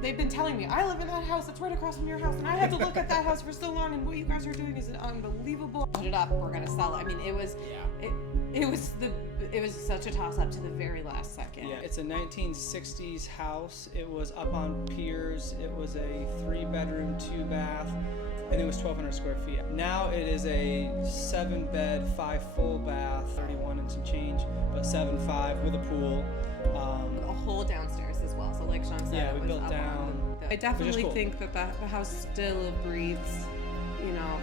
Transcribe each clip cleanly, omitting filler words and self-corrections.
they've been telling me, I live in that house that's right across from your house, and I had to look at that house for so long, and what you guys are doing is unbelievable. Put it up, we're gonna sell it. I mean, it was such a toss up to the very last second. Yeah, it's a 1960s house. It was up on piers. It was a 3-bedroom, 2-bath, and it was 1,200 square feet. Now it is a 7-bed, 5 full bath, 31 and some change, but 7.5 with a pool. A whole downstairs as well. So like Sean said, Yeah, it we was built up down. I definitely cool. think that the house still breathes, you know,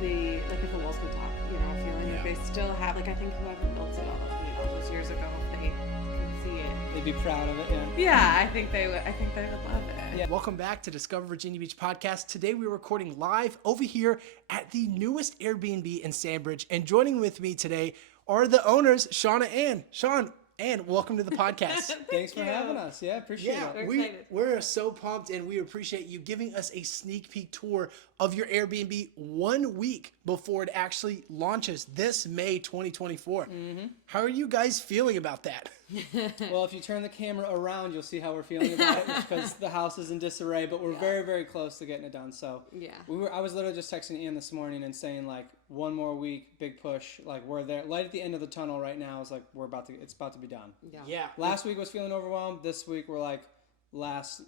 the like if the walls could talk, you know, feeling like they still have, like I think whoever built it all, you know, those years ago, if they could see it. They'd be proud of it, yeah. Yeah, I think they would love it. Yeah. Welcome back to Discover Virginia Beach podcast. Today we're recording live over here at the newest Airbnb in Sandbridge, and joining with me today are the owners, Sean and Ann. Sean, Ann, welcome to the podcast. Thanks for having us. Yeah, appreciate it. We're so pumped, and we appreciate you giving us a sneak peek tour of your Airbnb 1 week before it actually launches this May 2024. Mm-hmm. How are you guys feeling about that? Well, if you turn the camera around, you'll see how we're feeling about it, because the house is in disarray, but we're very, very close to getting it done. So yeah, I was literally just texting Ian this morning and saying, like, 1 more week, big push. Like, we're there, light at the end of the tunnel right now. It's like it's about to be done. Yeah. Last week was feeling overwhelmed. This week we're like last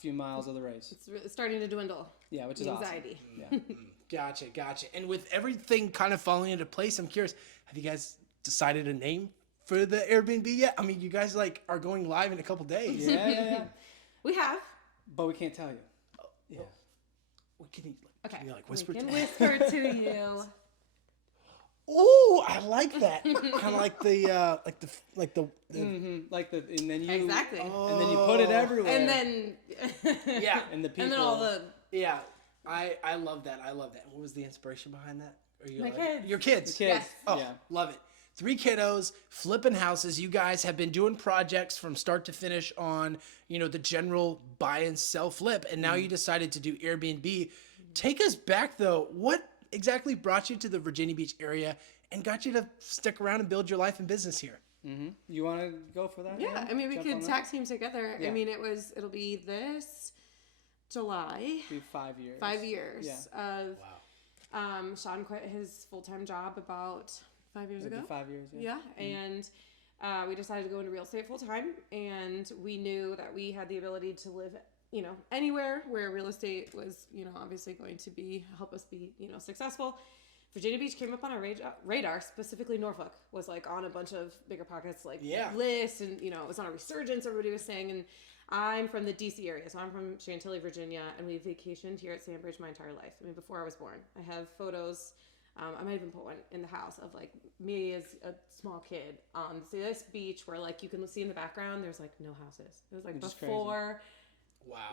few miles of the race. it's starting to dwindle. Yeah, which is anxiety. Awesome. Yeah. Gotcha. And with everything kind of falling into place, I'm curious, have you guys decided a name for the Airbnb yet? I mean, you guys are going live in a couple days. Yeah. We have. But we can't tell you. Yeah. Can you whisper? whisper? We can whisper to you. Oh, I like that. Kind of like the Mm-hmm. And then you exactly. And then you put it everywhere. And then yeah, and the people. And then all the I love that. What was the inspiration behind that? My kids. Your kids. Yes. Oh, yeah. Love it. 3 kiddos, flipping houses. You guys have been doing projects from start to finish on, the general buy and sell flip, and now you decided to do Airbnb. Take us back though. What exactly brought you to the Virginia Beach area and got you to stick around and build your life and business here? Mm-hmm. You want to go for that? Yeah, I mean, we could tag team together. Yeah. I mean, it'll be this July. It'll be 5 years. 5 years Yeah. of, Sean quit his full-time job about 5 years ago. 5 years, Yeah, and we decided to go into real estate full-time, and we knew that we had the ability to live, anywhere where real estate was, obviously going to help us be, successful. Virginia Beach came up on our radar, specifically Norfolk was like on a bunch of bigger pockets, like lists, and it was on a resurgence, everybody was saying. And I'm from the DC area, so I'm from Chantilly, Virginia, and we vacationed here at Sandbridge my entire life. I mean, before I was born. I have photos, I might even put one in the house of like me as a small kid on this beach where like you can see in the background there's like no houses. It was like before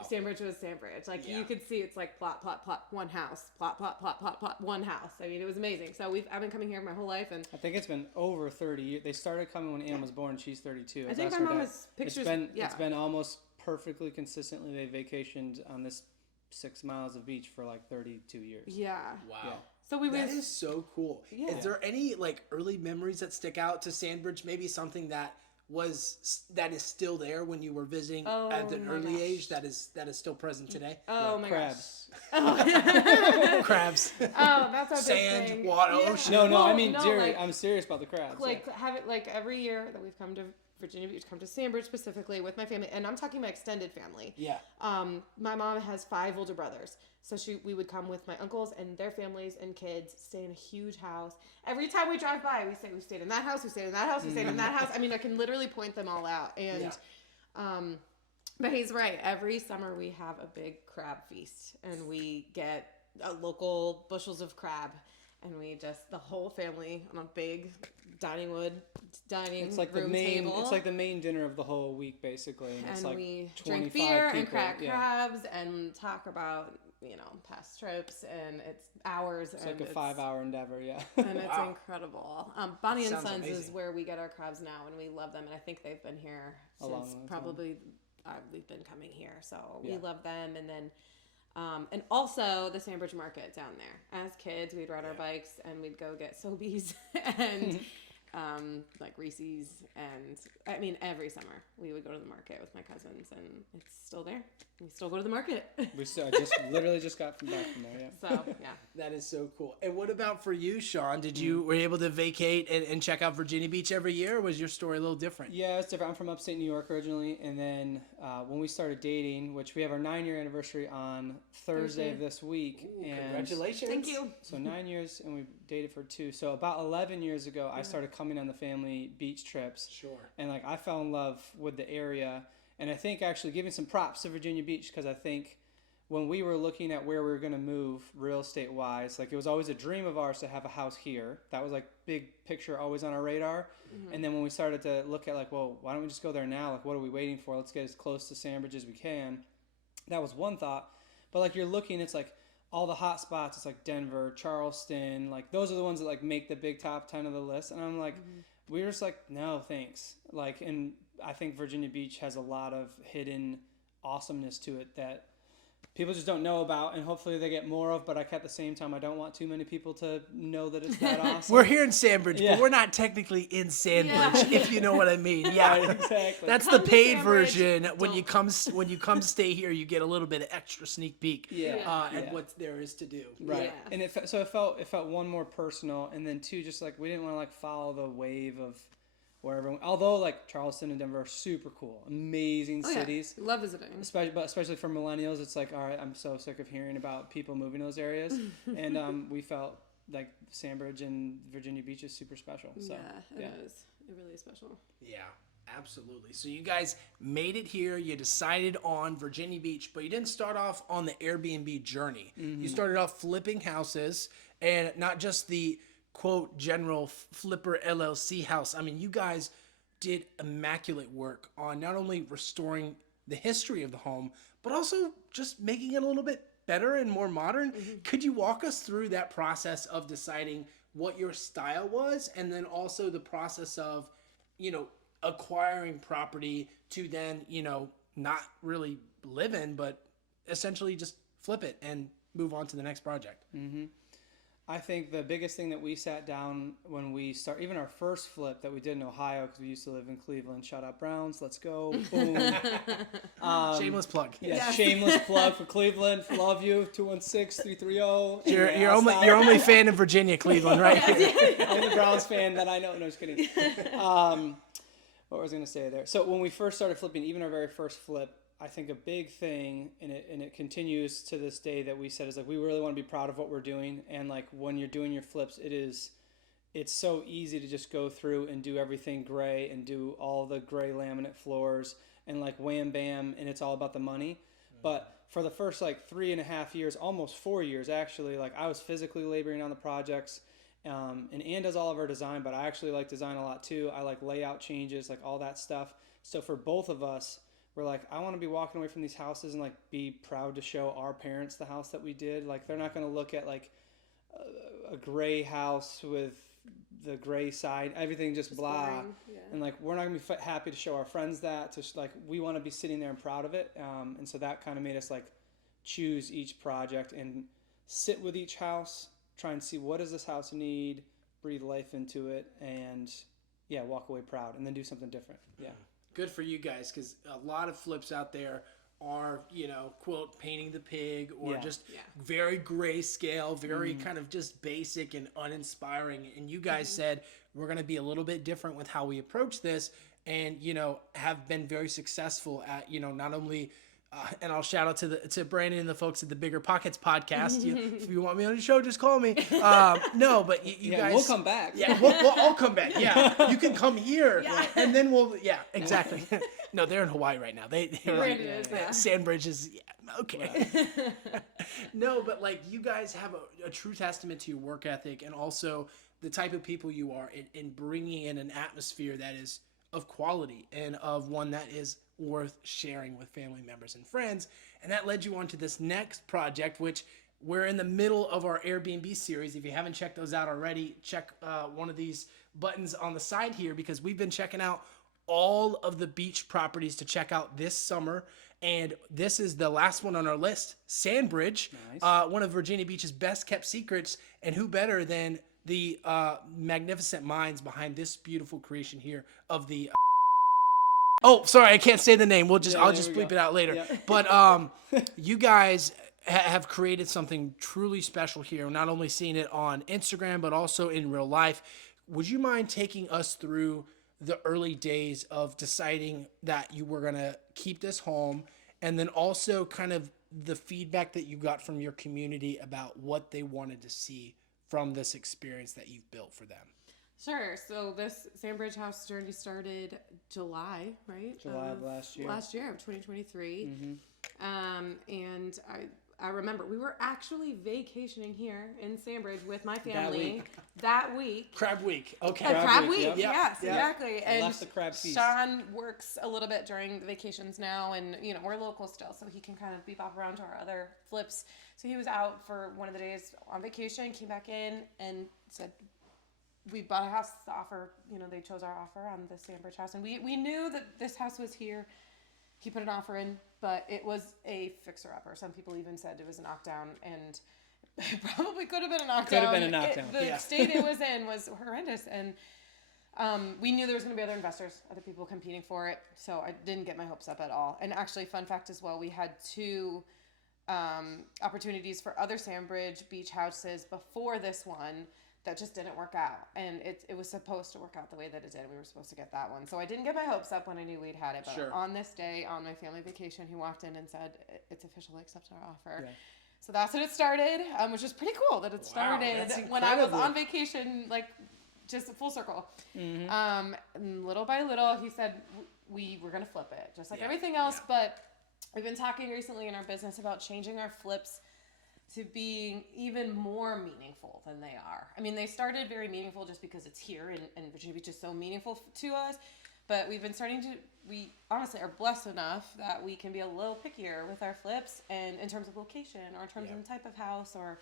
Sandbridge was Sandbridge. Like you could see it's like plot, plot, plot, one house, plot, plot, plot, plot, plot, one house. I mean, it was amazing. So I've been coming here my whole life, and I think it's been over 30 years. They started coming when Ann was born. She's 32. I think my mom has pictures. It's been almost perfectly consistently. They vacationed on this 6 miles of beach for like 32 years. Yeah. Wow. Yeah. So that is so cool. Yeah. Is there any like early memories that stick out to Sandbridge? Maybe something that is still there when you were visiting at an early age that is still present today? Oh my crabs. gosh. Crabs. Oh, that's our Sand, big thing. water, Yeah. ocean. No, I mean, like, I'm serious about the crabs. Like have it like every year that we've come to Virginia Beach, come to Sandbridge specifically with my family, and I'm talking my extended family. Yeah. My mom has 5 older brothers, so we would come with my uncles and their families and kids, stay in a huge house. Every time we drive by, we say we stayed in that house, we stayed in that house, we stayed in that house. I mean, I can literally point them all out. And but he's right. Every summer we have a big crab feast, and we get local bushels of crab, and we just the whole family on a big dining room table. It's like the main dinner of the whole week, basically. And it's like we 25 drink beer people. and crack crabs and talk about past trips, and it's hours. It's like a 5-hour endeavor, yeah. And it's incredible. Bonnie and Sons amazing. is where we get our crabs now, and we love them. And I think they've been here since probably we've been coming here, so we love them. And then. And also the Sandbridge Market down there. As kids, we'd ride our bikes and we'd go get Sobeys and like Reese's, and I mean every summer we would go to the market with my cousins, and it's still there. We still go to the market. We still just got back from there. Yeah. So yeah, That is so cool. And what about for you, Sean? Did you were you able to vacate and check out Virginia Beach every year, or was your story a little different? Yeah, it's different. I'm from upstate New York originally, and then when we started dating, which we have our 9-year anniversary on Thursday of this week. Ooh, and congratulations. thank you. So 9 years, and we dated for 2. So about 11 years ago, I started coming on the family beach trips. Sure. And like I fell in love with the area, and I think actually giving some props to Virginia Beach, because I think when we were looking at where we were going to move real estate wise, like it was always a dream of ours to have a house here. That was like big picture always on our radar. And then when we started to look at like, well, why don't we just go there now? Like, what are we waiting for? Let's get as close to Sandbridge as we can. That was one thought. But like you're looking, it's like all the hot spots. It's like Denver, Charleston, like those are the ones that like make the big top 10 of the list. And I'm like, we were just like, no, thanks. Like, and I think Virginia Beach has a lot of hidden awesomeness to it that people just don't know about, and hopefully they get more of. But at the same time, I don't want too many people to know that it's that awesome. We're here in Sandbridge, Yeah. but we're not technically in Sandbridge, if you know what I mean. Yeah, Right, exactly. That's Come the to paid Sandbridge. version. When Don't. you come stay here, you get a little bit of extra sneak peek. Yeah. At Yeah. what there is to do. Right. Yeah. And it felt one more personal, and then two, just like we didn't want to like follow the wave of wherever. Although like Charleston and Denver are super cool, amazing Oh, yeah. cities. Love visiting. Especially for millennials, it's like, all right, I'm so sick of hearing about people moving to those areas, and we felt like Sandbridge and Virginia Beach is super special. So Yeah, it is. It really is special. Yeah, absolutely. So you guys made it here. You decided on Virginia Beach, but you didn't start off on the Airbnb journey. You started off flipping houses, and not just the quote general flipper LLC house. I mean, you guys did immaculate work on not only restoring the history of the home, but also just making it a little bit better and more modern. Could you walk us through that process of deciding what your style was, and then also the process of, acquiring property to then, not really live in, but essentially just flip it and move on to the next project? I think the biggest thing that we sat down when we start, even our first flip that we did in Ohio, because we used to live in Cleveland. Shout out Browns, let's go! Boom. Shameless plug. Yeah, shameless plug for Cleveland. Love you. 216-330. You're only fan in Virginia, Cleveland, right? I'm the Browns fan that I know. No, just kidding. What was I going to say there? So when we first started flipping, even our very first flip, I think a big thing, and it continues to this day, that we said is like we really want to be proud of what we're doing. And like when you're doing your flips, it's so easy to just go through and do everything gray and do all the gray laminate floors and like wham bam, and it's all about the money. But for the first like 3.5 years, almost 4 years actually, like I was physically laboring on the projects. And Ann does all of our design, but I actually like design a lot too. I like layout changes, like all that stuff. So for both of us, we're like, I want to be walking away from these houses and like be proud to show our parents the house that we did. Like they're not going to look at like a gray house with the gray side, everything just blah. boring, yeah. And like we're not going to be happy to show our friends that. Like we want to be sitting there and proud of it. And so that kind of made us like choose each project and sit with each house, try and see what does this house need, breathe life into it, and yeah, walk away proud, and then do something different. Yeah. Good for you guys, because a lot of flips out there are, quote, painting the pig, or just very grayscale, very kind of just basic and uninspiring. And you guys said, we're going to be a little bit different with how we approach this, and, have been very successful at, not only... and I'll shout out to Brandon and the folks at the Bigger Pockets podcast. If you want me on the show, just call me. No, but you guys, we'll come back. Yeah, I'll come back. Yeah, you can come here, and then exactly. No, they're in Hawaii right now. They're Brandon is, yeah. Sandbridge is okay. No, but like you guys have a true testament to your work ethic, and also the type of people you are in bringing in an atmosphere that is of quality and of one that is worth sharing with family members and friends. And that led you on to this next project, which we're in the middle of our Airbnb series. If you haven't checked those out already, check one of these buttons on the side here, because we've been checking out all of the beach properties to check out this summer. And this is the last one on our list, Sandbridge, Nice. One of Virginia Beach's best kept secrets. And who better than the magnificent minds behind this beautiful creation here of the. Oh, sorry, I can't say the name. I'll just bleep it out later. Yeah. But you guys have created something truly special here. Not only seeing it on Instagram, but also in real life. Would you mind taking us through the early days of deciding that you were gonna keep this home, and then also kind of the feedback that you got from your community about what they wanted to see from this experience that you've built for them? Sure. So this Sandbridge house journey started July, right? July of last year. Last year of 2023. And I remember we were actually vacationing here in Sandbridge with my family that week. Crab week. Okay. Crab week. Yep. Yes, Yep. exactly. And left the crab feast. Sean works a little bit during the vacations now, and we're local still, so he can kind of bebop around to our other flips. So he was out for one of the days on vacation, came back in, and said, we bought a house to offer, they chose our offer on the Sandbridge house. And we knew that this house was here. He put an offer in, but it was a fixer-upper. Some people even said it was a knockdown, and it probably could have been a knockdown. Could have been a knockdown. The state it was in was horrendous. And we knew there was going to be other investors, other people competing for it. So I didn't get my hopes up at all. And actually, fun fact as well, we had two opportunities for other Sandbridge Beach houses before this one that just didn't work out, and it was supposed to work out the way that it did. We were supposed to get that one, so I didn't get my hopes up when I knew we'd had it. But Sure. On this day, on my family vacation, he walked in and said, "It's official, accept our offer." Yeah. So that's when it started, which is pretty cool that it started that's when I was incredible. on vacation, like just full circle. And little by little, he said we were gonna flip it, just like everything else. But we've been talking recently in our business about changing our flips to being even more meaningful than they are. I mean, they started very meaningful just because it's here, and Virginia Beach is so meaningful to us. But we've been we honestly are blessed enough that we can be a little pickier with our flips, and in terms of location, or in terms of the type of house, or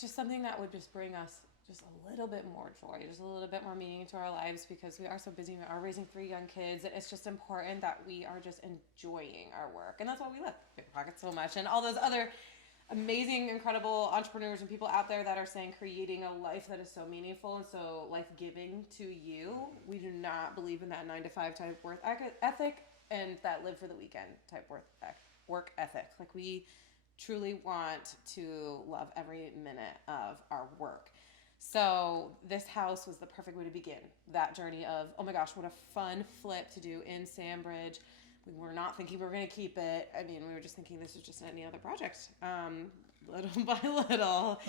just something that would just bring us just a little bit more joy, just a little bit more meaning to our lives, because we are so busy. We are raising 3 young kids, and it's just important that we are just enjoying our work. And that's why we love Big Pocket so much, and all those other amazing, incredible entrepreneurs and people out there that are saying creating a life that is so meaningful and so life-giving to you. We do not believe in that 9-to-5 type work ethic and that live for the weekend type work ethic. Like, we truly want to love every minute of our work. So this house was the perfect way to begin that journey of, oh my gosh, what a fun flip to do in Sandbridge. We were not thinking we were going to keep it. I mean, we were just thinking this was just any other project. Little by little,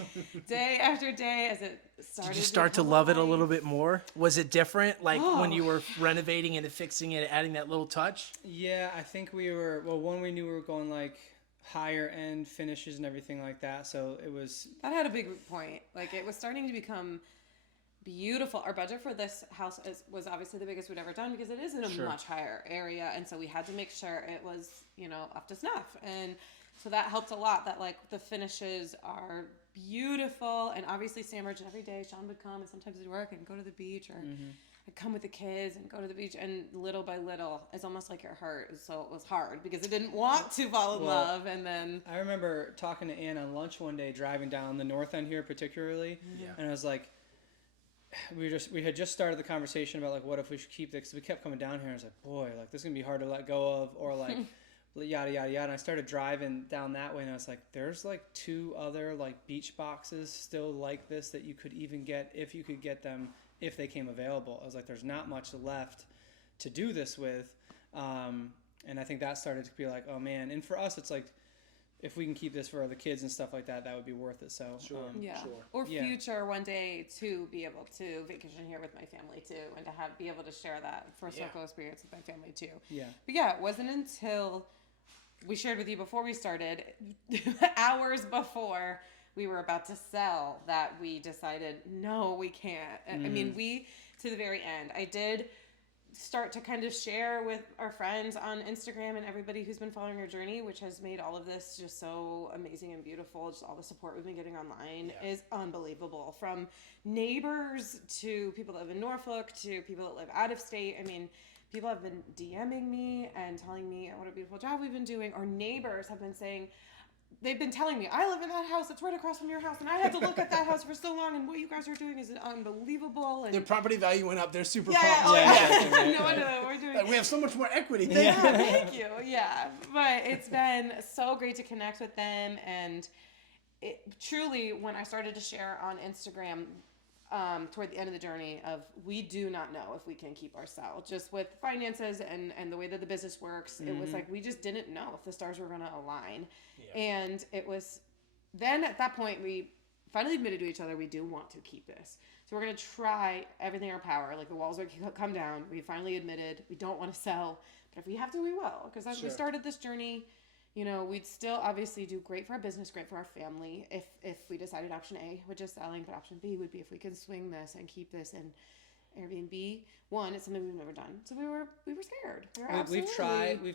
day after day, as it started. Did you start to love it a little bit more? Was it different, like when you were renovating and fixing it, adding that little touch? Yeah, I think we knew we were going like higher end finishes and everything like that. So it was. That had a big point. Like, it was starting to become beautiful. Our budget for this house was obviously the biggest we'd ever done, because it is in a much higher area, and so we had to make sure it was up to snuff, and so that helped a lot, that like the finishes are beautiful. And obviously Sandbridge, every day Sean would come, and sometimes he'd work and go to the beach, or I'd come with the kids and go to the beach, and little by little it's almost like your heart, so it was hard because it didn't want to fall in love. And then I remember talking to Ann on lunch one day, driving down the north end here particularly, and I was like, we had just started the conversation about like, what if we should keep this? We kept coming down here, and I was like, boy, like this is gonna be hard to let go of, or like yada yada yada. And I started driving down that way, and I was like, there's like 2 other like beach boxes still like this that you could even get if you could get them, if they came available. I was like, there's not much left to do this with, and I think that started to be like, oh man. And for us, it's like, if we can keep this for the kids and stuff like that, that would be worth it. So or future one day to be able to vacation here with my family too, and to be able to share that first circle experience with my family too. But it wasn't until we shared with you before we started, hours before we were about to sell, that we decided, no, we can't. I mean, we, to the very end, I did start to kind of share with our friends on Instagram and everybody who's been following our journey, which has made all of this just so amazing and beautiful. Just all the support we've been getting online is unbelievable, from neighbors to people that live in Norfolk to people that live out of state. I mean, people have been DMing me and telling me what a beautiful job we've been doing. Our neighbors have been saying, they've been telling me, I live in that house. It's right across from your house. And I had to look at that house for so long. And what you guys are doing is unbelievable. And Their property value went up. They're super yeah, pumped. oh, Yeah. yeah. No, we're doing Like, we have so much more equity. yeah, thank you. Yeah. But it's been so great to connect with them. And it truly, when I started to share on Instagram, toward the end of the journey of, we do not know if we can keep our cell, just with finances and the way that the business works. It was like, we just didn't know if the stars were going to align. Yeah. And it was then at that point, we finally admitted to each other, we do want to keep this. So we're going to try everything in our power. Like, the walls are come down. We finally admitted we don't want to sell, but if we have to, we will. Because as we started this journey, you know, we'd still obviously do great for our business, great for our family if we decided option A, which is selling, but option B would be if we can swing this and keep this in Airbnb. One, it's something we've never done. So we were scared. We've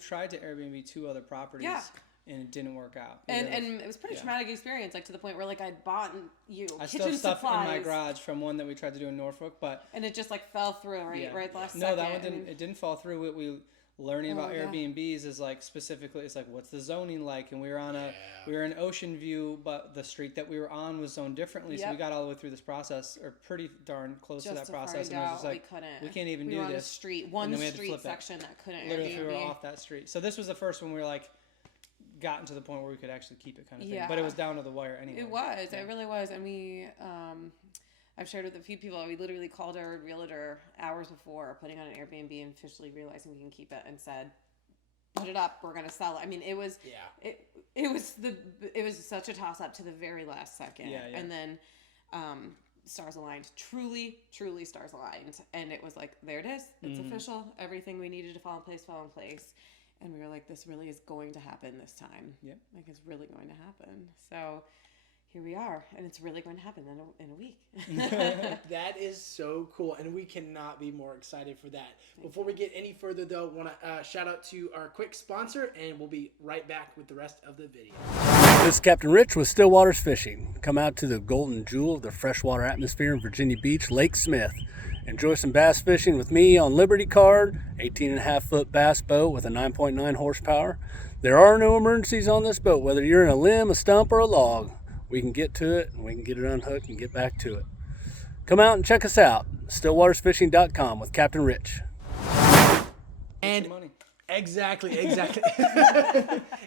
tried to Airbnb 2 other properties. Yeah. And it didn't work out. And it was pretty traumatic experience, like to the point where like I'd bought I kitchen still have stuff supplies in my garage from one that we tried to do in Norfolk, and it just like fell through right last no, second. that one didn't. It didn't fall through. What we learning about Airbnbs is like specifically, it's like, what's the zoning like? And we were in Ocean View, but the street that we were on was zoned differently. So we got all the way through this process, or pretty darn close to that process, and it was just like, we can't even do we were on this. A street, one street section that couldn't literally Airbnb. We were off that street. So this was the first one we were like, gotten to the point where we could actually keep it, kind of thing. But it was down to the wire anyway. It was. It really was. And we, I've shared with a few people, we literally called our realtor hours before putting on an Airbnb and officially realizing we can keep it, and said, put it up, we're going to sell it. I mean, it was, it was such a toss up to the very last second. Yeah. And then, stars aligned, truly stars aligned. And it was like, there it is. It's official. Everything we needed to fall in place. And we were like, this really is going to happen this time. Yep. Like, it's really going to happen. So here we are. And it's really going to happen in a week. That is so cool. And we cannot be more excited for that. Before we get any further, though, I want to shout out to our quick sponsor, and we'll be right back with the rest of the video. This is Captain Rich with Stillwaters Fishing. Come out to the golden jewel of the freshwater atmosphere in Virginia Beach, Lake Smith. Enjoy some bass fishing with me on Liberty Card, 18.5-foot bass boat with a 9.9 horsepower. There are no emergencies on this boat, whether you're in a limb, a stump, or a log. We can get to it, and we can get it unhooked and get back to it. Come out and check us out, stillwatersfishing.com with Captain Rich. And exactly.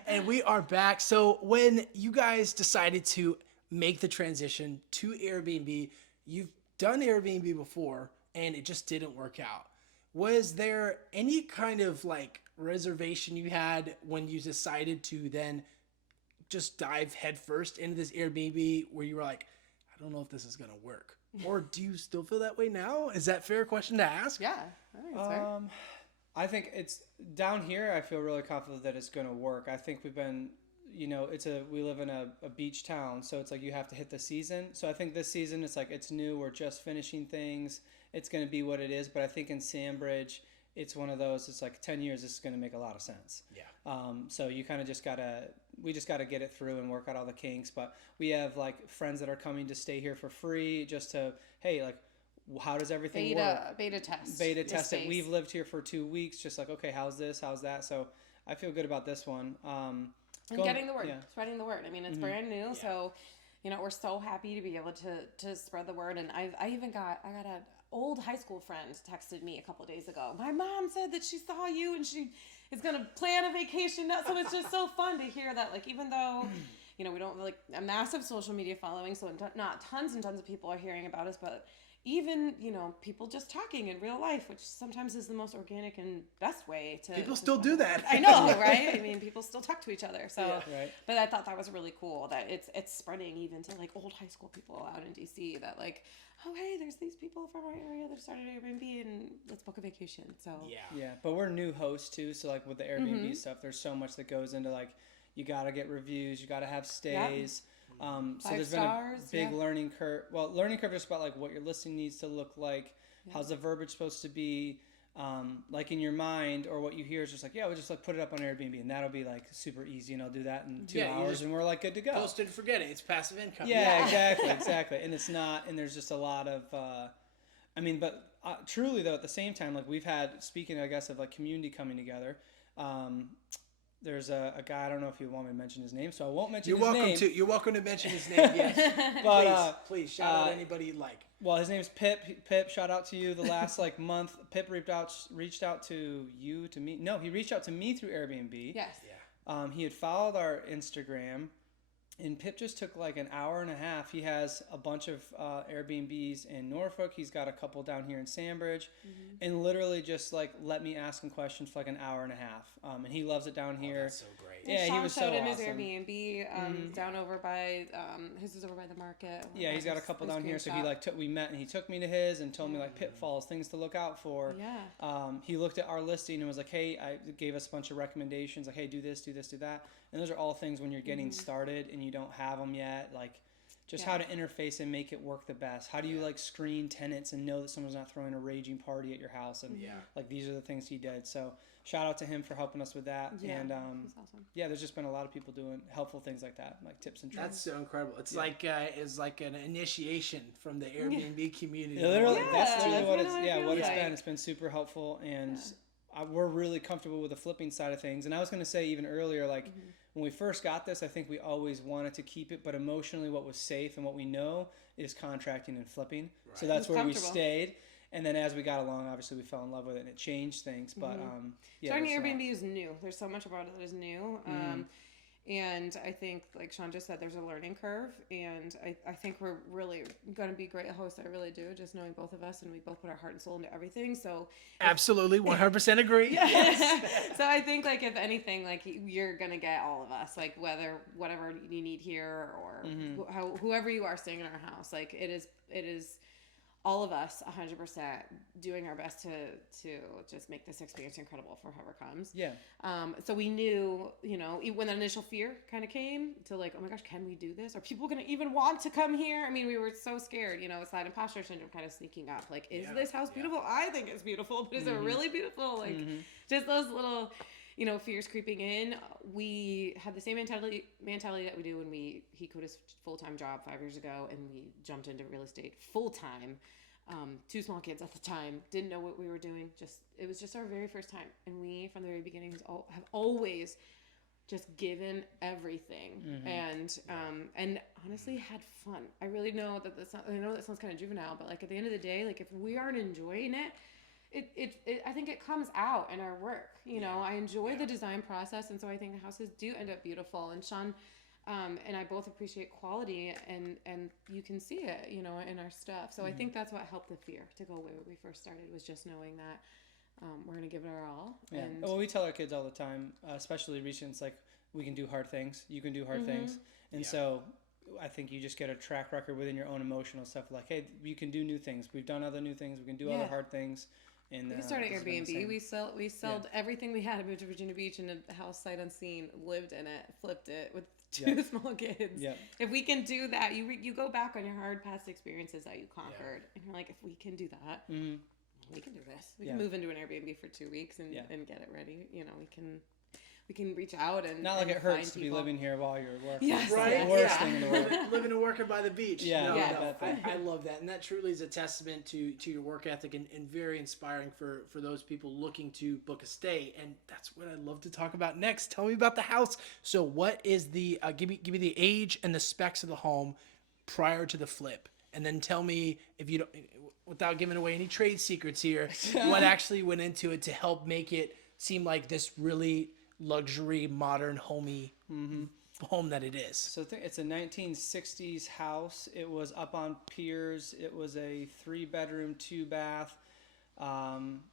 And we are back. So when you guys decided to make the transition to Airbnb, you've done Airbnb before, and it just didn't work out. Was there any kind of like reservation you had when you decided to then just dive headfirst into this Airbnb, where you were like, I don't know if this is going to work? Or do you still feel that way now? Is that a fair question to ask? Yeah, I think it's fair. I think it's down here. I feel really confident that it's going to work. I think we've been, we live in a beach town, so it's like you have to hit the season. So I think this season it's like it's new. We're just finishing things. It's going to be what it is. But I think in Sandbridge, it's one of those. It's like 10 years. This is going to make a lot of sense. Yeah. So you kind of we just gotta get it through and work out all the kinks. But we have like friends that are coming to stay here for free, just to, hey, like, how does everything work? Beta test it. We've lived here for 2 weeks. Just like, okay, how's this? How's that? So I feel good about this one. And getting the word, spreading the word. I mean, it's brand new, so we're so happy to be able to spread the word. And I got an old high school friend texted me a couple of days ago. My mom said that she saw you and she is gonna plan a vacation. So it's just so fun to hear that. Like, even though we don't like a massive social media following, so not tons and tons of people are hearing about us, but even, people just talking in real life, which sometimes is the most organic and best way to... People still do that. I know, right? I mean, people still talk to each other. So, right. But I thought that was really cool that it's spreading even to like old high school people out in DC that like, oh, hey, there's these people from our area that started Airbnb and let's book a vacation. So yeah, but we're new hosts too. So like with the Airbnb stuff, there's so much that goes into like, you got to get reviews, you got to have stays. Yep. So there's been a big learning curve. Well, learning curve is about like what your listing needs to look like. Yeah. How's the verbiage supposed to be? Like in your mind, or what you hear is just like, we'll just like put it up on Airbnb and that'll be like super easy, and I'll do that in 2 hours and we're like good to go. Post it and forget it. It's passive income. Yeah, exactly. And it's not, and there's just a lot of, but truly though, at the same time, like we've had, speaking I guess of like community coming together, there's a guy, I don't know if you want me to mention his name, so I won't mention You're his welcome name. to. You're welcome to mention his name. Yes, But please shout out anybody you like. well, his name's Pip. Pip, shout out to you. The last like month, Pip reached out to you, to me. No, he reached out to me through Airbnb. Yes. Yeah. He had followed our Instagram, and Pip just took like an hour and a half. He has a bunch of Airbnbs in Norfolk. He's got a couple down here in Sandbridge, and literally just like let me ask him questions for like an hour and a half. And he loves it down here. That's so great. Yeah, Sean he was showed so him his awesome. Airbnb down over by his is over by the market. Yeah, he's got a couple His down here. green So shop. he like we met and he took me to his and told me like pitfalls, things to look out for. Yeah. He looked at our listing and was like, hey, I gave us a bunch of recommendations like, hey, do this, do that. And those are all things when you're getting started and you don't have them yet, like just how to interface and make it work the best. How do you like screen tenants and know that someone's not throwing a raging party at your house? And like these are the things he did. So shout out to him for helping us with that. Yeah, And he's awesome. yeah, there's just been a lot of people doing helpful things like that, like tips and tricks. That's so incredible. It's like an initiation from the Airbnb community. Yeah, literally, Yeah, that's literally that's what kinda it's what it yeah, feels what it's like. been. It's been super helpful, and we're really comfortable with the flipping side of things. And I was going to say even earlier, like when we first got this, I think we always wanted to keep it, but emotionally, what was safe and what we know is contracting and flipping. Right. So that's It's where we comfortable. stayed. And then as we got along, obviously we fell in love with it and it changed things. But yeah, Starting there's Airbnb is new. There's so much about it that is new. And I think, like Sean just said, there's a learning curve. And I think we're really going to be great hosts. I really do, just knowing both of us. And we both put our heart and soul into everything. So Absolutely, 100% agree. so I think, like, if anything, like, you're going to get all of us, like, whatever you need here or whoever you are staying in our house. Like, it is all of us 100% doing our best to just make this experience incredible for whoever comes. Yeah. So we knew, when that initial fear kind of came to like, oh my gosh, can we do this? Are people going to even want to come here? I mean, we were so scared, it's that imposter syndrome kind of sneaking up. Like, is this house beautiful? I think it's beautiful, but is it really beautiful? Like, just those little, fears creeping in. We had the same mentality that we do when he quit his full-time job 5 years ago and we jumped into real estate full-time. 2 small kids at the time, didn't know what we were doing. It was just our very first time. And we, from the very beginning, have always just given everything and honestly had fun. I really know that I know that sounds kind of juvenile, but like at the end of the day, like if we aren't enjoying it, I think it comes out in our work. I enjoy the design process, and so I think the houses do end up beautiful. And Sean and I both appreciate quality, and you can see it, in our stuff. So I think that's what helped the fear to go away when we first started, was just knowing that we're going to give it our all. Yeah. And well, we tell our kids all the time, especially recent, like we can do hard things. You can do hard things. And so I think you just get a track record within your own emotional stuff. Like, hey, you can do new things. We've done other new things. We can do other hard things. And we started it's been the Airbnb. same. We sold everything we had, moved to Virginia Beach in a house sight unseen, lived in it, flipped it with 2 small kids. Yep. If we can do that, you go back on your hard past experiences that you conquered, and you're like, if we can do that, we can do this. We can move into an Airbnb for 2 weeks and get it ready. We can reach out and Not like and it hurts find to people. be living here while you're working. Yes, Right? The worst thing in the world. Living and working by the beach. Yeah, No, yeah, no, that thing. I love that. And that truly is a testament to your work ethic and very inspiring for those people looking to book a stay. And that's what I'd love to talk about next. Tell me about the house. So what is the, give me the age and the specs of the home prior to the flip. And then tell me, if you don't, without giving away any trade secrets here, what actually went into it to help make it seem like this really luxury, modern, homey home that it is. So it's a 1960s house. It was up on piers. It was a 3-bedroom, 2-bath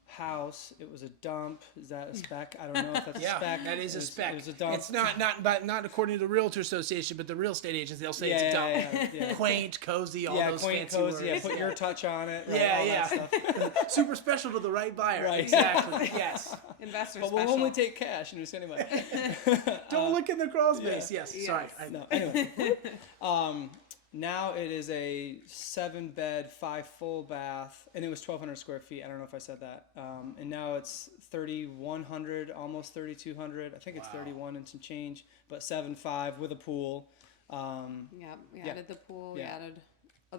house. It was a dump. Is that a spec? I don't know if that's a spec. That is a spec. It was a dump. It's not according to the Realtor Association, but the real estate agents, they'll say it's a dump. Yeah. Quaint, cozy, all those quaint, fancy cozy. words. Yeah, put your touch on it. Right, Yeah, all yeah. that stuff. Super special to the right buyer. Right. Exactly. Yes. Investor But special. we'll only take cash. Just anyway. Don't look in the crawl space. Yes. Sorry. No. Anyway. Now it is a 7-bed, 5 full bath, and it was 1,200 square feet. I don't know if I said that. And now it's 3,100, almost 3,200. I think it's 31 and some change, but 7.5 with a pool. We added the pool. We Yeah. added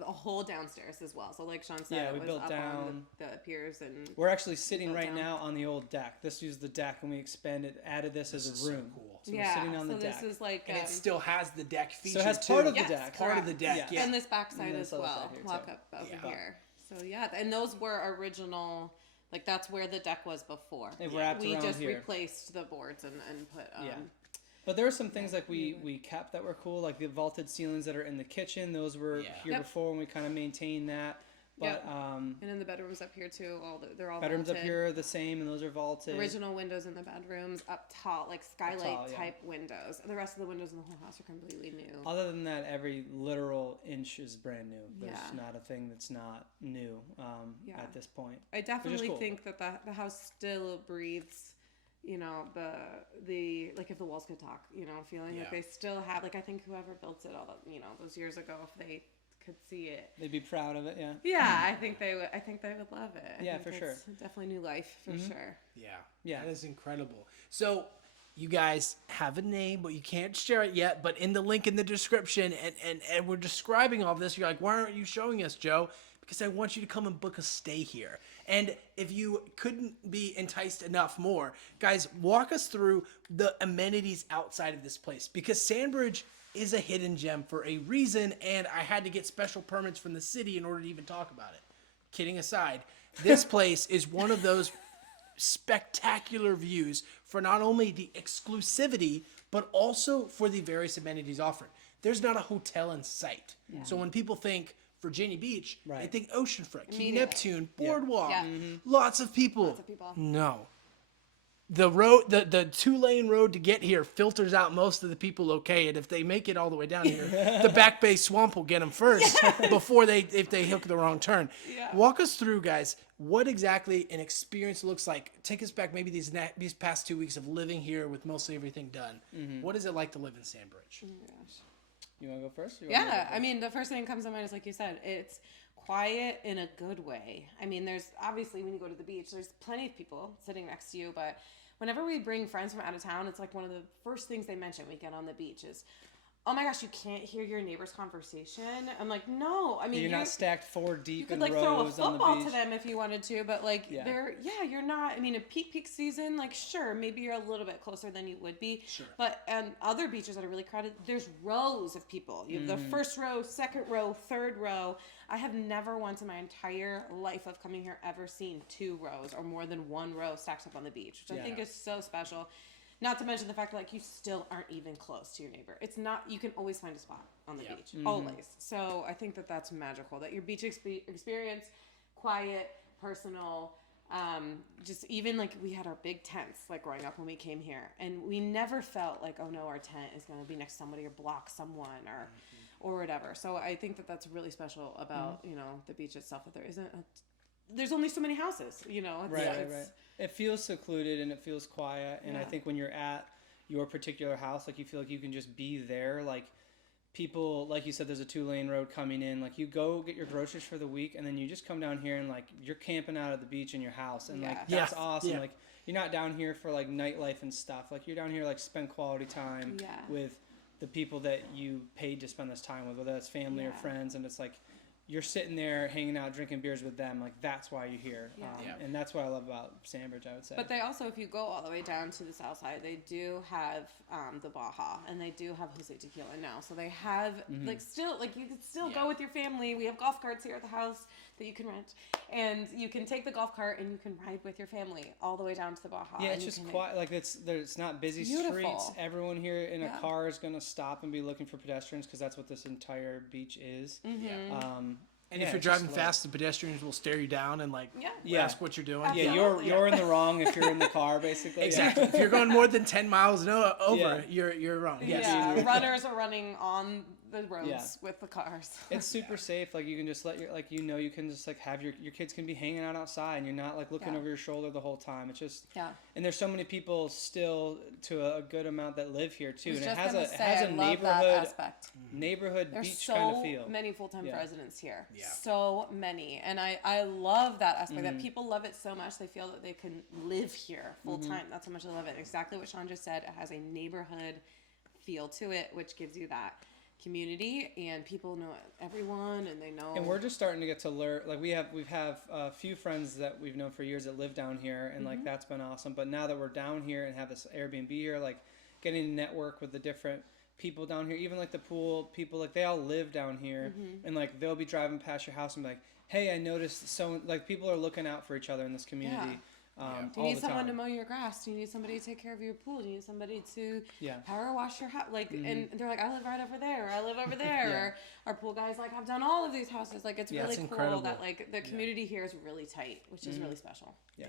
a whole downstairs as well. So like Sean said, Yeah, it we was built up down. on the piers and We're actually sitting built right down. now on the old deck. This is the deck, and we expanded, added this This as is a so room. cool. So we're sitting on the so deck. this is like And it still has the deck feature so it has too. part of the Yes, deck. Part of the deck, Yes. yeah. and this backside And as this other well. side here, Walk too. up over Yeah. here. So yeah, and those were original. Like that's where the deck was before. It wrapped We around just here. replaced the boards and put. Yeah. But there were some things like we kept that were cool, like the vaulted ceilings that are in the kitchen. Those were Yeah. here Yep. before, and we kind of maintained that. But And in the bedrooms up here too, they're all bedrooms vaulted. up here are the same, and those are vaulted. Original windows in the bedrooms up tall, like skylight tall, yeah. type windows. And the rest of the windows in the whole house are completely new. Other than that, every literal inch is brand new. There's Yeah. not a thing that's not new Yeah. at this point. I definitely cool. think that the house still breathes, you know, the like if the walls could talk, you know, feeling Yeah. like they still have, like I think whoever built it all, you know, those years ago, if they could see it. They'd be proud of it, yeah. Yeah, I think they would. I think they would love it. I Yeah, think for sure. it's definitely new life for sure. Yeah. Yeah. That is incredible. So you guys have a name, but you can't share it yet. But in the link in the description, and we're describing all this, you're like, why aren't you showing us, Joe? Because I want you to come and book a stay here. And if you couldn't be enticed enough more, guys, walk us through the amenities outside of this place. Because Sandbridge is a hidden gem for a reason, and I had to get special permits from the city in order to even talk about it. Kidding aside, this place is one of those spectacular views for not only the exclusivity, but also for the various amenities offered. There's not a hotel in sight. So when people think Virginia Beach, they Right. think oceanfront, Key Immediately. Neptune, Boardwalk, Yeah. lots of people. Lots of people. No. The road, the 2-lane road to get here filters out most of the people okay, and if they make it all the way down here, the Back Bay Swamp will get them first before if they hook the wrong turn. Yeah. Walk us through, guys, what exactly an experience looks like. Take us back maybe these past 2 weeks of living here with mostly everything done. What is it like to live in Sandbridge? Oh my gosh. You want to go first? Or you want me to Yeah, go I first? mean, the first thing that comes to mind is like you said, it's quiet in a good way. I mean, there's obviously when you go to the beach, there's plenty of people sitting next to you, but whenever we bring friends from out of town, it's like one of the first things they mention when we get on the beach is, oh my gosh, you can't hear your neighbor's conversation. I'm like, no, I mean, You're not stacked 4 deep you could in like throw a rows on the football beach. to them if you wanted to, but like Yeah. you're not. I mean, in peak season, like sure, maybe you're a little bit closer than you would be. Sure. But other beaches that are really crowded, there's rows of people. You have the first row, second row, third row. I have never once in my entire life of coming here ever seen 2 rows or more than 1 row stacked up on the beach, which I think Yeah. is so special. Not to mention the fact that like you still aren't even close to your neighbor. It's not, you can always find a spot on the Yeah. beach, always. So I think that that's magical. That your beach experience, quiet, personal, just even like we had our big tents like growing up when we came here, and we never felt like, oh no, our tent is going to be next to somebody or block someone or whatever. So I think that that's really special about you know the beach itself. That there isn't there's only so many houses, you know. Right. It feels secluded and it feels quiet. And I Yeah. think when you're at your particular house, like you feel like you can just be there. Like people, like you said, there's a 2-lane road coming in. Like you go get your groceries for the week, and then you just come down here and like you're camping out at the beach in your house, and like Yeah. that's awesome. Yeah. Like you're not down here for like nightlife and stuff. Like you're down here like spend quality time Yeah. with the people that you paid to spend this time with, whether that's family or Yeah. friends, and it's like you're sitting there hanging out drinking beers with them. Like that's why you're here. Yeah. Yeah. And that's what I love about Sandbridge, I would say. But they also, if you go all the way down to the south side, they do have the Baja, and they do have Jose Tequila now. So they have like still like you could still Yeah. go with your family. We have golf carts here at the house that you can rent, and you can take the golf cart and you can ride with your family all the way down to the Baja. yeah, and it's you just can- quiet. Like it's not busy Beautiful. streets. Everyone here in Yeah. a car is gonna stop and be looking for pedestrians because that's what this entire beach is. Mm-hmm. And Yeah, if you're just driving love fast, the pedestrians will stare you down and like Yeah. ask what you're doing. Yeah, Absolutely. you're in the wrong if you're in the car, basically. Exactly. If you're going more than 10 miles over, Yeah. you're wrong. Yes. Yeah, runners are running on the roads Yeah. with the cars. It's super safe. Like you can just let your you can just like have your kids can be hanging out outside, and you're not like looking Yeah. over your shoulder the whole time. It's just Yeah. And there's so many people still to a good amount that live here too, I was and it just has gonna a say, has I a love that neighborhood aspect. There's beach so kind of feel. many full-time Yeah. residents here. Yeah. So many. And I love that aspect that people love it so much they feel that they can live here full-time. That's how much I love it. Exactly what Sean just said. It has a neighborhood feel to it, which gives you that community, and people know everyone, and they know. And we're just starting to get to learn. Like we've a few friends that we've known for years that live down here, and like that's been awesome. But now that we're down here and have this Airbnb here, like getting to network with the different people down here, even like the pool people, like they all live down here, and like they'll be driving past your house and be like, hey, I noticed like people are looking out for each other in this community. Do you need someone to mow your grass? Do you need somebody to take care of your pool? Do you need somebody to power wash your house? Like, and they're like, I live right over there, or I live over there, or our pool guys like, I've done all of these houses. Like, it's really cool incredible. that like the community here is really tight, which is really special. Yeah.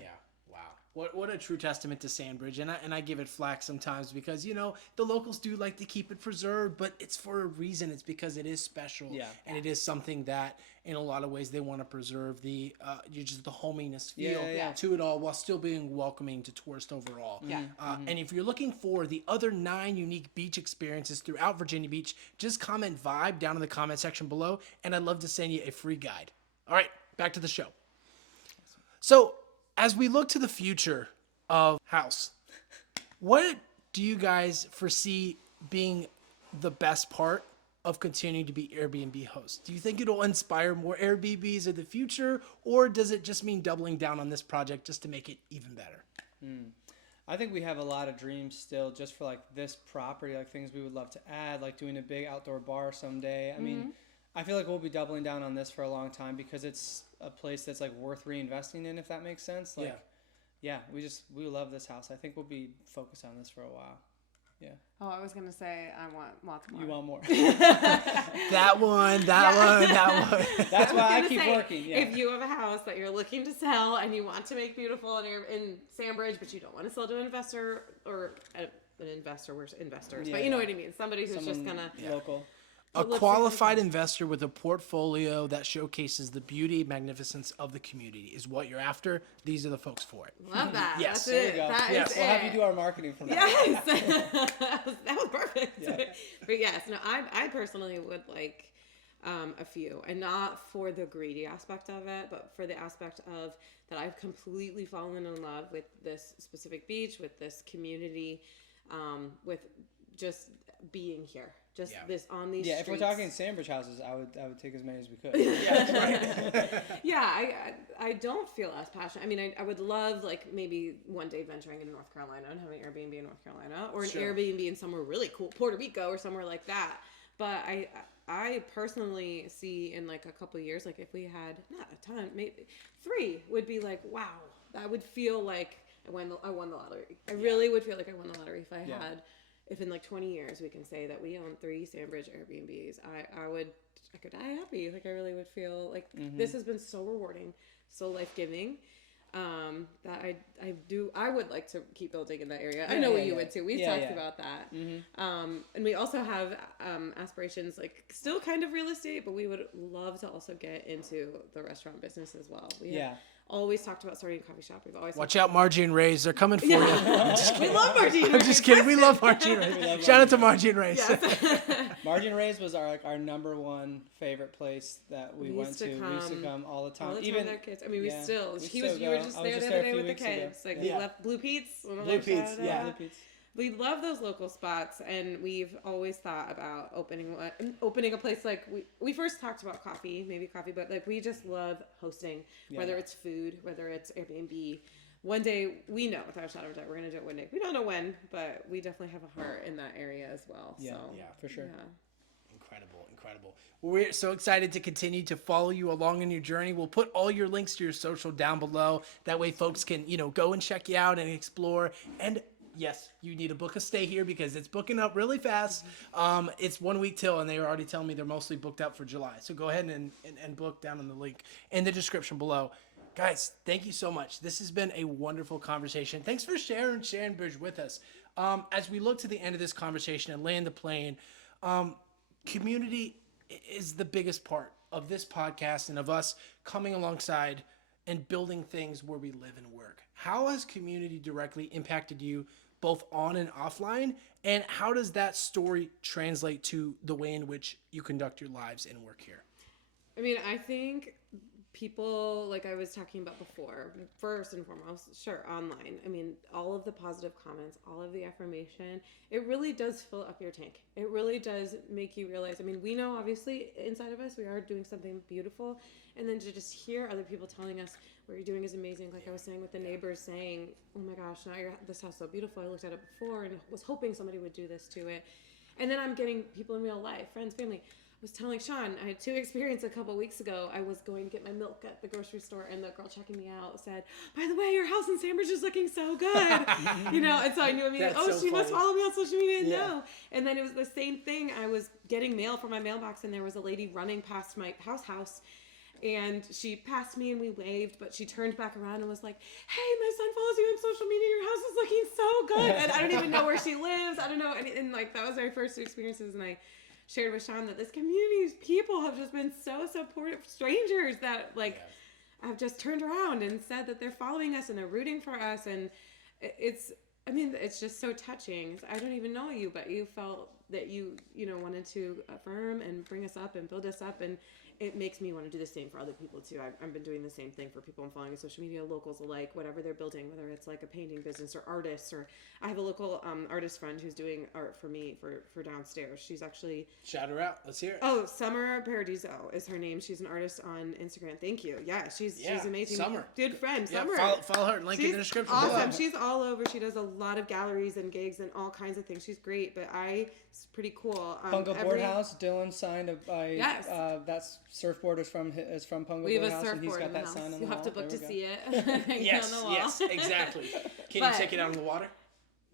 Wow. What a true testament to Sandbridge. And I give it flack sometimes because, you know, the locals do like to keep it preserved, but it's for a reason. It's because it is special. Yeah. And it is something that in a lot of ways they want to preserve the just the hominess feel to it all while still being welcoming to tourists overall. Yeah. And if you're looking for the other 9 unique beach experiences throughout Virginia Beach, just comment vibe down in the comment section below, and I'd love to send you a free guide. All right, back to the show. So, as we look to the future of House, what do you guys foresee being the best part of continuing to be Airbnb hosts? Do you think it'll inspire more Airbnbs in the future, or does it just mean doubling down on this project just to make it even better? I think we have a lot of dreams still just for like this property, like things we would love to add, like doing a big outdoor bar someday. I mean, I feel like we'll be doubling down on this for a long time because it's a place that's like worth reinvesting in, if that makes sense. Like, we love this house. I think we'll be focused on this for a while. Yeah. Oh, I was gonna say I want lots more. You want more? that one. That's why I keep working. Yeah. If you have a house that you're looking to sell and you want to make beautiful in Sandbridge, but you don't want to sell to an investor or an investor, we're investors, but you know what I mean. Somebody who's just gonna local. A qualified investor with a portfolio that showcases the beauty, magnificence of the community is what you're after. These are the folks for it. Love that. Yes. That's There it. you go. That Yes. is We'll it. have you do our marketing from that. Yes. That was perfect. Yeah. But yes, no, I personally would like a few, and not for the greedy aspect of it, but for the aspect of that I've completely fallen in love with this specific beach, with this community, with just being here. Just this on these streets. If we're talking Sandbridge houses, I would take as many as we could. I don't feel as passionate. I mean, I would love like maybe one day venturing into North Carolina and having an Airbnb in North Carolina, or an Airbnb in somewhere really cool, Puerto Rico or somewhere like that. But I personally see in like a couple of years, like if we had not a ton, maybe 3 would be like, wow, that would feel like I won the lottery. I really would feel like I won the lottery if I had. If in like 20 years we can say that we own 3 Sandbridge Airbnbs, I could die happy. Like I really would feel like this has been so rewarding, so life-giving, that I would like to keep building in that area. I know you would too. We've talked about that. And we also have aspirations, like still kind of real estate, but we would love to also get into the restaurant business as well. We have always talked about starting a coffee shop. We've always watch out, Margie and Ray's. They're coming for you. We love Margie. I'm just kidding. We love Margie and Ray's. Shout out to Margie and Ray's. Yes. Margie and Ray's was our number one favorite place that we went to. We used to come all the time. All the time Even with our kids. I mean, we still. You go. were just I was there just the other there a day few with the weeks ago. kids. Like we left Blue Pete's. Blue Pete's. Yeah. Blue Pete's. We love those local spots, and we've always thought about opening a place. Like we first talked about coffee, but like we just love hosting, whether it's food, whether it's Airbnb. One day, we know without a shadow of a doubt we're gonna do it one day. We don't know when, but we definitely have a heart in that area as well. Yeah, so, for sure. Yeah. Incredible. We're so excited to continue to follow you along in your journey. We'll put all your links to your social down below. That way folks can, go and check you out and explore. And yes, you need to book a stay here because it's booking up really fast. It's 1 week till, and they are already telling me they're mostly booked up for July. So go ahead and book down in the link in the description below. Guys, thank you so much. This has been a wonderful conversation. Thanks for sharing Sandbridge with us. As we look to the end of this conversation and land the plane, community is the biggest part of this podcast and of us coming alongside and building things where we live and work. How has community directly impacted you both on and offline? And how does that story translate to the way in which you conduct your lives and work here? I mean, I think people, like I was talking about before, first and foremost, sure, online. I mean, all of the positive comments, all of the affirmation, it really does fill up your tank. It really does make you realize, I mean, we know obviously inside of us, we are doing something beautiful. And then to just hear other people telling us what you're doing is amazing. Like I was saying with the neighbors saying, oh my gosh, now this house is so beautiful. I looked at it before and was hoping somebody would do this to it. And then I'm getting people in real life, friends, family. I was telling Sean, I had 2 experiences a couple weeks ago. I was going to get my milk at the grocery store, and the girl checking me out said, by the way, your house in Sandbridge is looking so good. You know, and so I knew immediately, That's so she must funny. follow me on social media and know. And then it was the same thing. I was getting mail from my mailbox, and there was a lady running past my house. And she passed me and we waved, but she turned back around and was like, hey, my son follows you on social media. Your house is looking so good. And I don't even know where she lives. I don't know. And like, that was my first 2 experiences. And I shared with Sean that this community's people have just been so supportive. Strangers that like have just turned around and said that they're following us and they're rooting for us. And it's just so touching. I don't even know you, but you felt that you wanted to affirm and bring us up and build us up. And it makes me want to do the same for other people too. I've been doing the same thing for people I'm following on social media, locals alike, whatever they're building, whether it's like a painting business or artists, or I have a local artist friend who's doing art for me for downstairs. She's actually, Shout her out. Let's hear it. oh, Summer Paradiso is her name. She's an artist on Instagram. Thank you. Yeah, she's amazing. Summer. Good friend. Yeah, Summer. follow her. Link in the description. Awesome. She's all over. She does a lot of galleries and gigs and all kinds of things. She's great, but it's pretty cool. Pungo Boardhouse. Dylan signed by Yes. that surfboard is from Pungo We have a Boardhouse, and he's surfboard got in the that house. sign on the You'll wall. have to book There to we see it. Hanging Yes, on the wall. yes, exactly. Can But- you take it out in the water?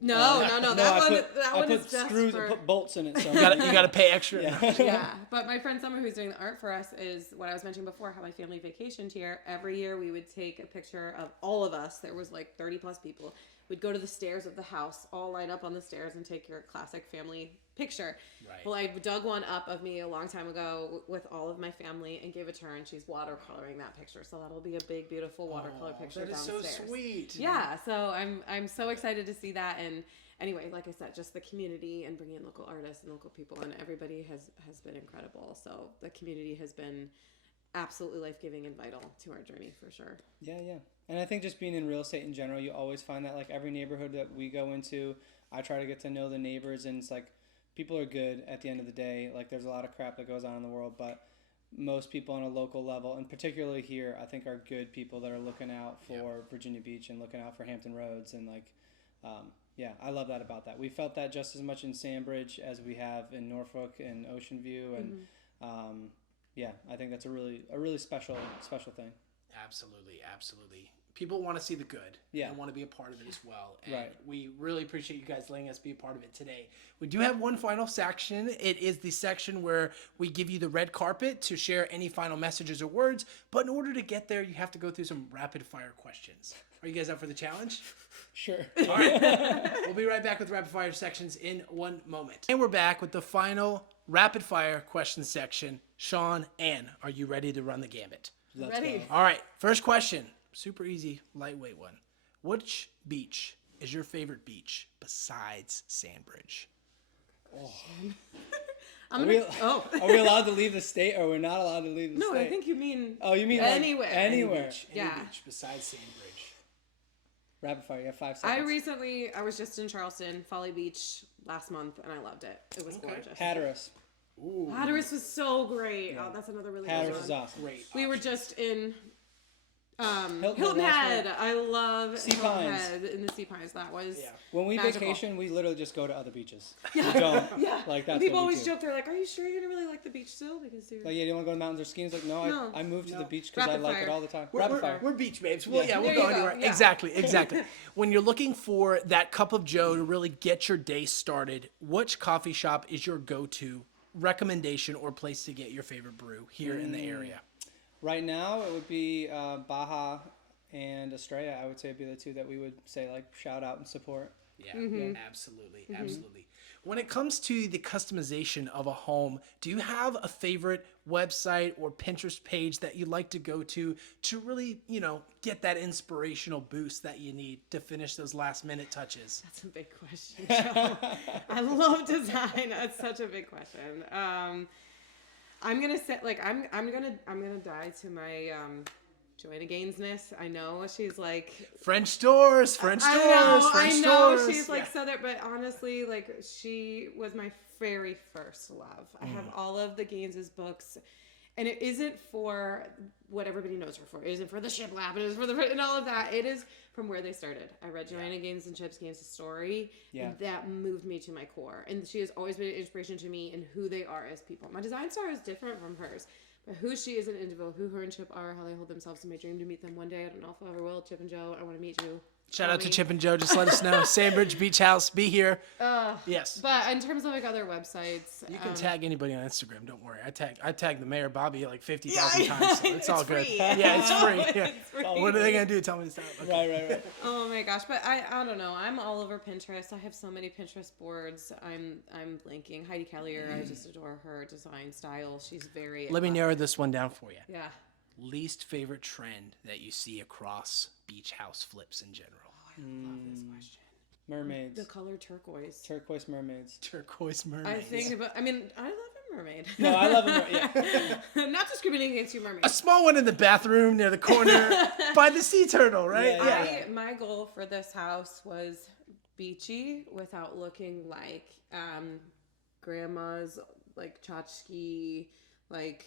No. I That one put is just screws, for... I put bolts in it. So You gotta pay extra. Yeah. Yeah, but my friend Summer, who's doing the art for us, is what I was mentioning before, how my family vacationed here. Every year we would take a picture of all of us. There was like 30 plus people. We'd go to the stairs of the house, all line up on the stairs and take your classic family picture. Right. Well, I dug one up of me a long time ago with all of my family and gave it to her, and she's watercoloring that picture. So that'll be a big, beautiful watercolor picture That is downstairs. so sweet. Yeah, so I'm so excited to see that. And anyway, like I said, just the community and bringing in local artists and local people, and everybody has been incredible. So the community has been absolutely life-giving and vital to our journey for sure. Yeah. And I think just being in real estate in general, you always find that like every neighborhood that we go into, I try to get to know the neighbors, and it's like people are good at the end of the day. Like there's a lot of crap that goes on in the world, but most people on a local level, and particularly here, I think are good people that are looking out for Virginia Beach and looking out for Hampton Roads. And like, I love that about that. We felt that just as much in Sandbridge as we have in Norfolk and Ocean View. And I think that's a really special thing. Absolutely. People want to see the good. Yeah. And want to be a part of it as well. And Right. we really appreciate you guys letting us be a part of it today. We do have one final section. It is the section where we give you the red carpet to share any final messages or words. But in order to get there, you have to go through some rapid fire questions. Are you guys up for the challenge? Sure. All right. We'll be right back with rapid fire sections in one moment. And we're back with the final rapid fire question section. Sean, Ann, are you ready to run the gambit? Let's Ready? go. All right. First question. Super easy, lightweight one. Which beach is your favorite beach besides Sandbridge? I'm Are we allowed to leave the state, or we're not allowed to leave the No, state? I think you mean Oh, you mean like anywhere. Anywhere. Beach, any Yeah. beach besides Sandbridge. Rapid fire. You have 5 seconds. I was just in Charleston, Folly Beach last month, and I loved it. It was gorgeous. Hatteras. Ooh, Hatteras was so great. Oh, that's another really good Hatteras one. is awesome. great. We were just in Hilton Hilton Head. Head. I love Sea Hilton Pines. Head in the Sea Pines. That was Yeah. When we magical. vacation, we literally just go to other beaches. We don't. Yeah. Like And that's people what we always do. joke. They're like, "Are you sure you're gonna really like the beach still?" Because you're Like, yeah, you want to go to mountains or skiing? It's like, no, No. I moved to No. the beach because I Rapid like fire. it all the time. We're, Rapid we're, fire. we're beach babes. We'll Yeah. we'll There go you go, anywhere. yeah. Exactly. When you're looking for that cup of joe to really get your day started, which coffee shop is your go-to recommendation or place to get your favorite brew here in the area? Right now, it would be Baja and Estrella. I would say would be the two that we would say like shout out and support. Yeah, absolutely. When it comes to the customization of a home, do you have a favorite website or Pinterest page that you like to go to really, get that inspirational boost that you need to finish those last minute touches? That's a big question, Joe. I love design. That's such a big question. I'm gonna say like I'm gonna die to my Joanna Gainesness. I know she's like French doors, French doors. I know she's like Southern, but honestly, like she was my very first love. I have all of the Gaines's books, and it isn't for what everybody knows her for. It isn't for the shiplap. It is for the and all of that. It is from where they started. I read Joanna Gaines and Chips Gaines' story, and that moved me to my core. And she has always been an inspiration to me in who they are as people. My design style is different from hers. But who she is an individual, who her and Chip are, how they hold themselves, and my dream to meet them one day. I don't know if I ever will. Chip and Joe, I want to meet you. Shout out to Chip and Joe. Just let us know. Sandbridge Beach House. Be here. Yes. But in terms of like other websites, You can tag anybody on Instagram. Don't worry. I tag the mayor Bobby like 50,000 times, so it's all good. free. Yeah, it's free. Yeah. It's free. What are they gonna do? Tell me to stop. Okay. Right. Oh my gosh, but I don't know. I'm all over Pinterest. I have so many Pinterest boards. I'm blanking. Heidi Kellier, I just adore her design style. She's very. Let me narrow this one down for you. Yeah. Least favorite trend that you see across beach house flips in general. I love this question. Mermaids. The color turquoise. Turquoise mermaids. Turquoise mermaids. I think, but I mean, I love a mermaid. No, I love them. Yeah. Not discriminating against you, A mermaids. small one in the bathroom near the corner by the sea turtle, right? Yeah. My goal for this house was beachy without looking like grandma's like tchotchke. Like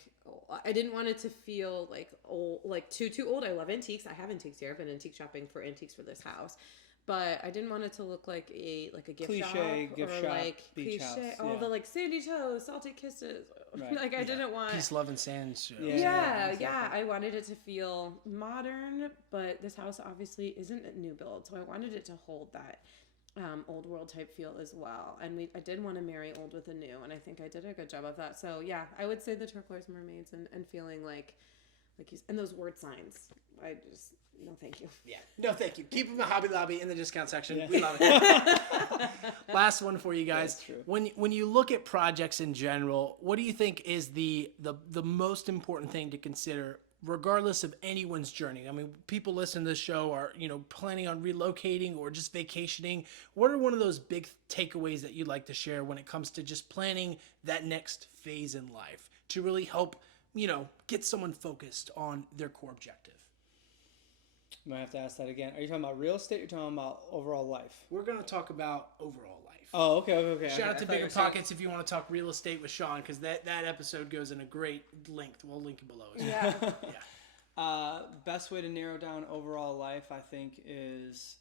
I didn't want it to feel like old, like too old. I love antiques. I have antiques here. I've been antique shopping for antiques for this house, but I didn't want it to look like a gift Cliche shop gift or shop, like beach cliche. house, All yeah. the like sandy toes, salty kisses. Right. Like I didn't want. Peace, love, and sand. Show. Yeah, exactly. I wanted it to feel modern, but this house obviously isn't a new build, so I wanted it to hold that old world type feel as well. And I did want to marry old with a new, and I think I did a good job of that. So yeah, I would say the turquoise mermaids and feeling like and those word signs. I just no thank you. Yeah. No, thank you. Keep them in Hobby Lobby in the discount section. Yeah. We love it. Last one for you guys. That's true. When you look at projects in general, what do you think is the most important thing to consider, regardless of anyone's journey? I mean, people listening to this show are, planning on relocating or just vacationing. What are one of those big takeaways that you'd like to share when it comes to just planning that next phase in life to really help, get someone focused on their core objective? I might have to ask that again. Are you talking about real estate or talking about overall life? We're going to talk about overall life. Oh, okay. Shout out to I thought Bigger you were saying- Pockets if you want to talk real estate with Sean, because that episode goes in a great length. We'll link it below. Yeah. Best way to narrow down overall life, I think, is.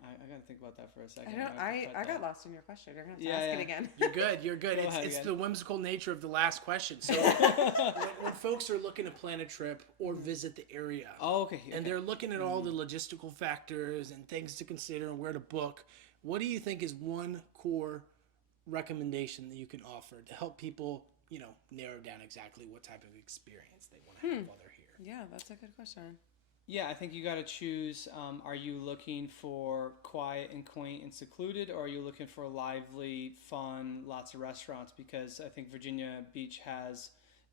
I got to think about that for a second. I got lost in your question. You're gonna have to Yeah, ask yeah. it again. You're good. Go It's ahead it's again. the whimsical nature of the last question. So when folks are looking to plan a trip or visit the area, Oh, okay. and they're looking at all the logistical factors and things to consider and where to book, what do you think is one core recommendation that you can offer to help people, narrow down exactly what type of experience they want to have while they're here? Yeah, that's a good question. Yeah, I think you got to choose. Are you looking for quiet and quaint and secluded, or are you looking for lively, fun, lots of restaurants? Because I think Virginia Beach has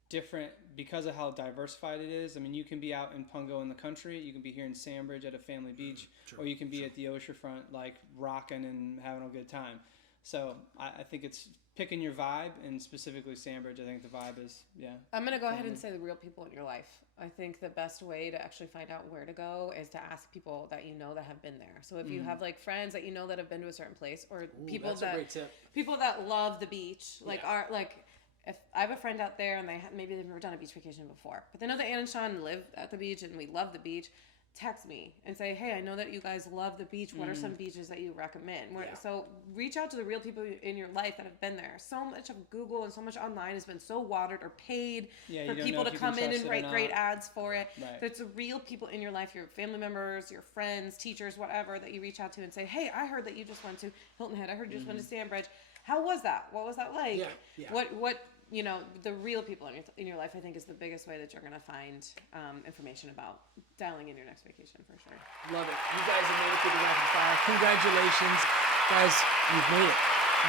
different, because of how diversified it is. I mean, you can be out in Pungo in the country, you can be here in Sandbridge at a family beach, or you can be at the oceanfront, like rocking and having a good time. So I think it's picking your vibe, and specifically Sandbridge. I think the vibe is, I'm going to go ahead and say the real people in your life. I think the best way to actually find out where to go is to ask people that that have been there. So if you have like friends that that have been to a certain place, or people that's a great tip. people that love the beach, like Yeah. are like if I have a friend out there and maybe they've never done a beach vacation before, but they know that Ann and Sean live at the beach and we love the beach. Text me and say, hey, I know that you guys love the beach. What are some beaches that you recommend? So reach out to the real people in your life that have been there. So much of Google and so much online has been so watered or paid you for don't people know to if you can come in trust and it or write great not. ads for it. Right. So it's the real people in your life, your family members, your friends, teachers, whatever, that you reach out to and say, hey, I heard that you just went to Hilton Head. I heard you just went to Sandbridge. How was that? What was that like? Yeah. What the real people in your life, I think, is the biggest way that you're going to find information about dialing in your next vacation, for sure. Love it. You guys have made it through the rapid fire. Congratulations. Guys, you've made it.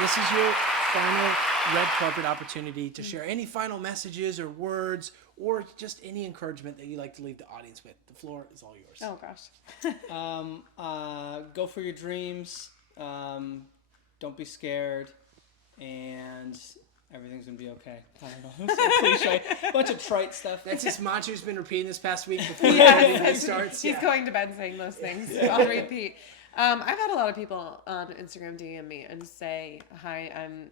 This is your final red carpet opportunity to share any final messages or words or just any encouragement that you'd like to leave the audience with. The floor is all yours. Oh, gosh. Go for your dreams. Don't be scared, and everything's gonna be okay. I don't know. So cliche. Bunch of trite stuff. That's his mantra he's been repeating this past week before Yes, Airbnb starts. he's Yeah. going to bed saying those things on repeat. I've had a lot of people on Instagram DM me and say, "Hi, I'm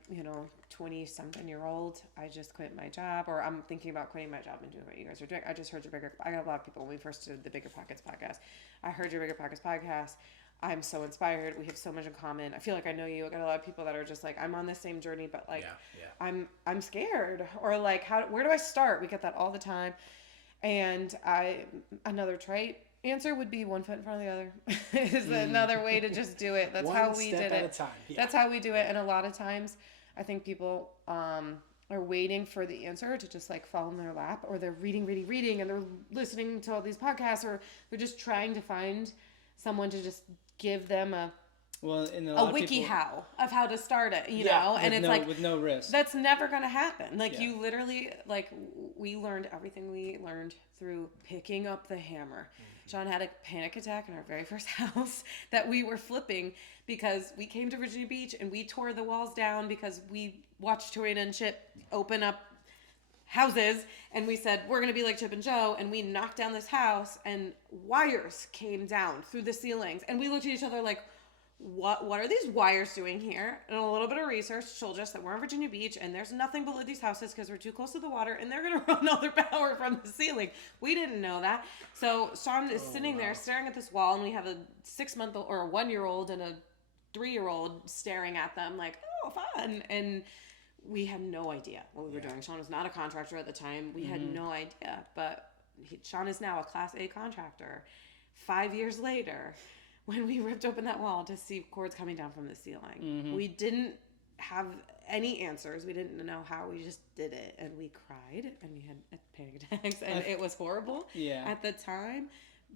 20-something-year-old. I just quit my job, or I'm thinking about quitting my job and doing what you guys are doing. I just heard your bigger." I got a lot of people when we first did the Bigger Pockets podcast. I heard your Bigger Pockets podcast. I'm so inspired. We have so much in common. I feel like I know you. I got a lot of people that are just like, I'm on the same journey, but like, I'm scared, or like, where do I start? We get that all the time, and another trite answer would be one foot in front of the other. Is another way to just do it. That's how we did it. At a time. Yeah. That's how we do it. And a lot of times I think people are waiting for the answer to just like fall in their lap, or they're reading, and they're listening to all these podcasts, or they're just trying to find someone to just give them a wiki how of how to start it, you know? And it's like, with no risk. that's never going to happen. Like you literally, like we learned everything we learned through picking up the hammer. Sean had a panic attack in our very first house that we were flipping because we came to Virginia Beach and we tore the walls down because we watched Torina and Chip open up houses, and we said, we're going to be like Chip and Joe, and we knocked down this house and wires came down through the ceilings, and we looked at each other like, what are these wires doing here? And a little bit of research told us that we're in Virginia Beach and there's nothing below these houses because we're too close to the water and they're going to run all their power from the ceiling. We didn't know that. So Sean is sitting there staring at this wall, and we have a 6-month-old or a 1-year-old and a 3-year-old staring at them like, oh, fun. And we had no idea what we were doing. Sean was not a contractor at the time. We had no idea, but Sean is now a Class A contractor. 5 years later, when we ripped open that wall to see cords coming down from the ceiling, we didn't have any answers. We didn't know how. We just did it, and we cried, and we had panic attacks, and it was horrible at the time,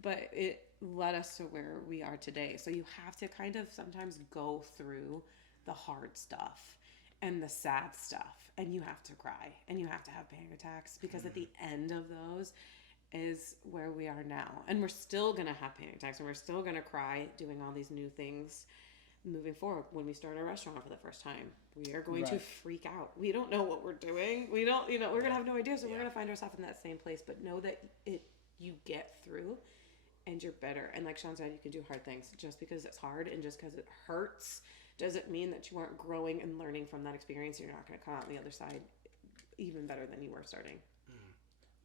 but it led us to where we are today. So you have to kind of sometimes go through the hard stuff and the sad stuff, and you have to cry, and you have to have panic attacks, because at the end of those is where we are now. And we're still going to have panic attacks, and we're still going to cry doing all these new things moving forward. When we start a restaurant for the first time, we are going to freak out. We don't know what we're doing. We don't, we're going to have no idea. So we're going to find ourselves in that same place, but know that you get through and you're better. And like Sean said, you can do hard things. Just because it's hard and just because it hurts doesn't mean that you aren't growing and learning from that experience. You're not going to come out on the other side even better than you were starting.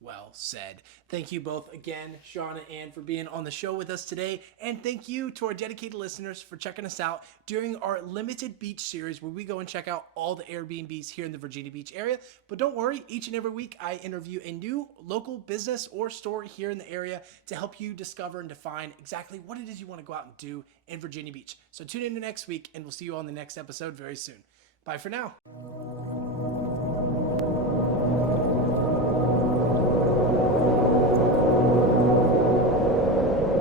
Well said. Thank you both again, Sean and Ann, for being on the show with us today. And thank you to our dedicated listeners for checking us out during our limited beach series, where we go and check out all the Airbnbs here in the Virginia Beach area. But don't worry, each and every week I interview a new local business or store here in the area to help you discover and define exactly what it is you want to go out and do in Virginia Beach. So tune in to next week, and we'll see you on the next episode very soon. Bye for now.